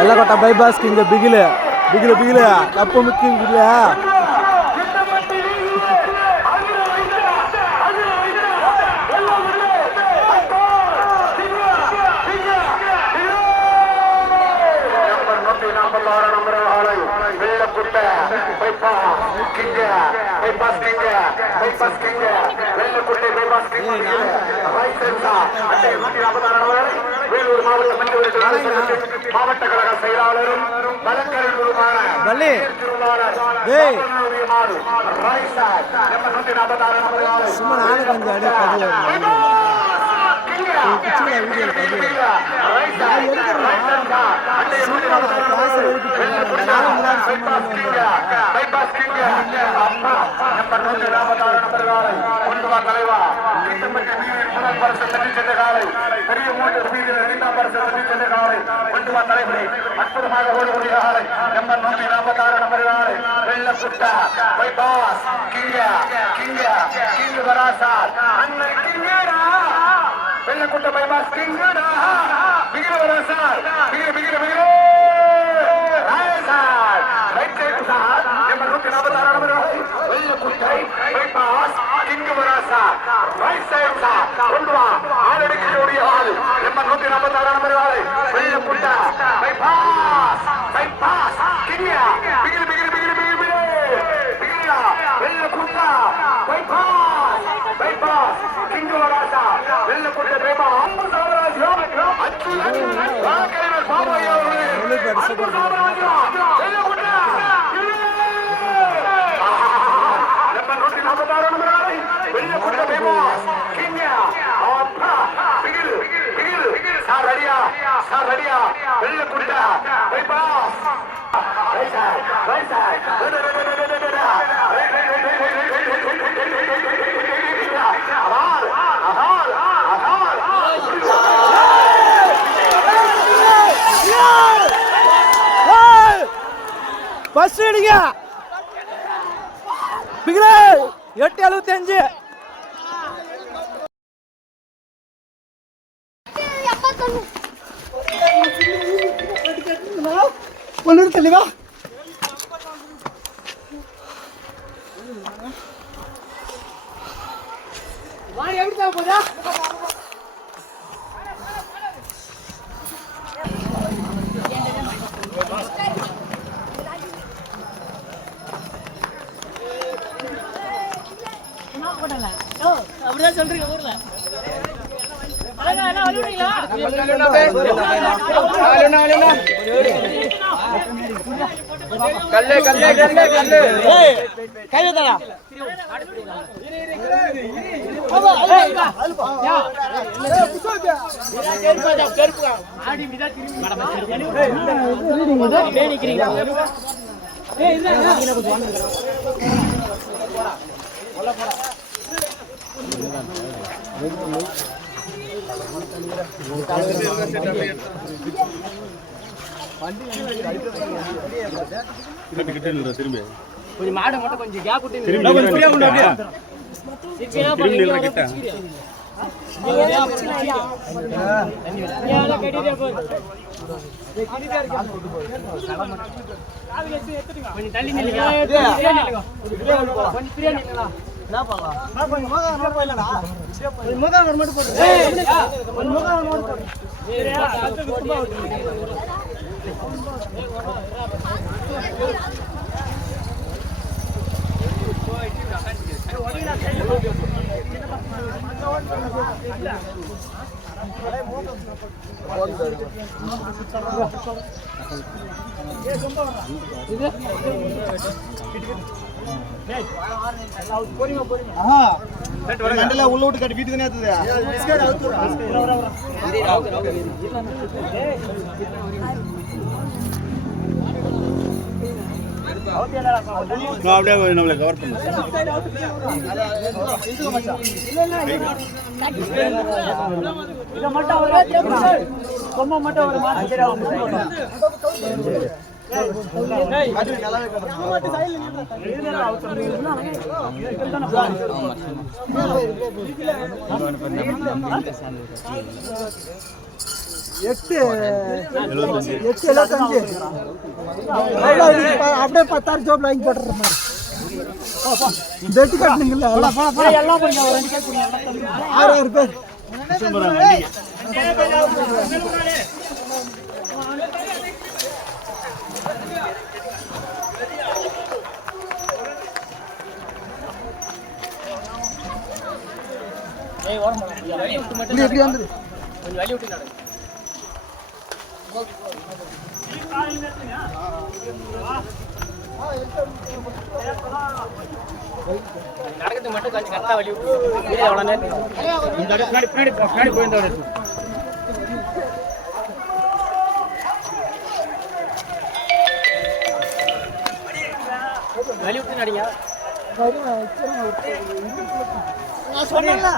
ఎల్లగొట్ట bypass కింద బిగిలే బిగిలే బిగిలే cup ముక్కింగ్ బిగిలే மாவட்ட கழக செயலாளரும் அற்புதமாக ஓடக்கூடிய ஆலை நம்பர் 146 நம்பர் ஆலை வெள்ளக்குட்டா பைபாஸ் கிங்க வராசார் அண்ணன் கிங்கடா வெள்ளக்குட்டா பைபாஸ் கிங்கடா பிகிர வராசார் பிகிர ராயசார் right side sir number 146 number ஆலை வெள்ளக்குட்டை பைபாஸ் கிங்க வராசார் ரைட் சைடு சார் கொண்டு வா ஆளடிக்கக்கூடிய ஆள் நம்பர் 146 நம்பர் ஆலை வெள்ளக்குட்டா பைபாஸ் கிங்க பிகிர வெள்ளக்குட்டா பைபாஸ் கிங்க வராசார் வெள்ளக்குட்டா பைபாஸ் சாம்ராஜ்யம் அச்சுதன் பாபாயா சரியா வெள்ளக்குட்டா பைபாஸ் பஸ் எடுங்க பிகிலே 875 ஒன்று தெளிவா வாடி எப்படி தான் போதா அப்படிதான் சொல்றீங்க ஊர்ல கல்லே கைதடா கொஞ்சம் மாடு மட்டும் கொஞ்சம் கேப் விட்டு தள்ளி உள்ள விட்டு கட்டி வீட்டுக்கு அப்படியே நம்மளை கவர் பண்ண 8 75 அப்படியே 10,000 ஜோப்ல வாங்கி போட்டுற மாதிரி பெட்டு கட்டணுங்கல்ல எல்லாம் பண்ணுங்க 6,000 பேர் எப்படி வந்து கொஞ்சம் வழி விட்டு நடக்கிறது மட்டும் கொஞ்சம் கரெக்டாக வழி விட்டு எவ்வளோ நேரம் போயிருந்தோட வழி விட்டு நடிங்க சொன்னல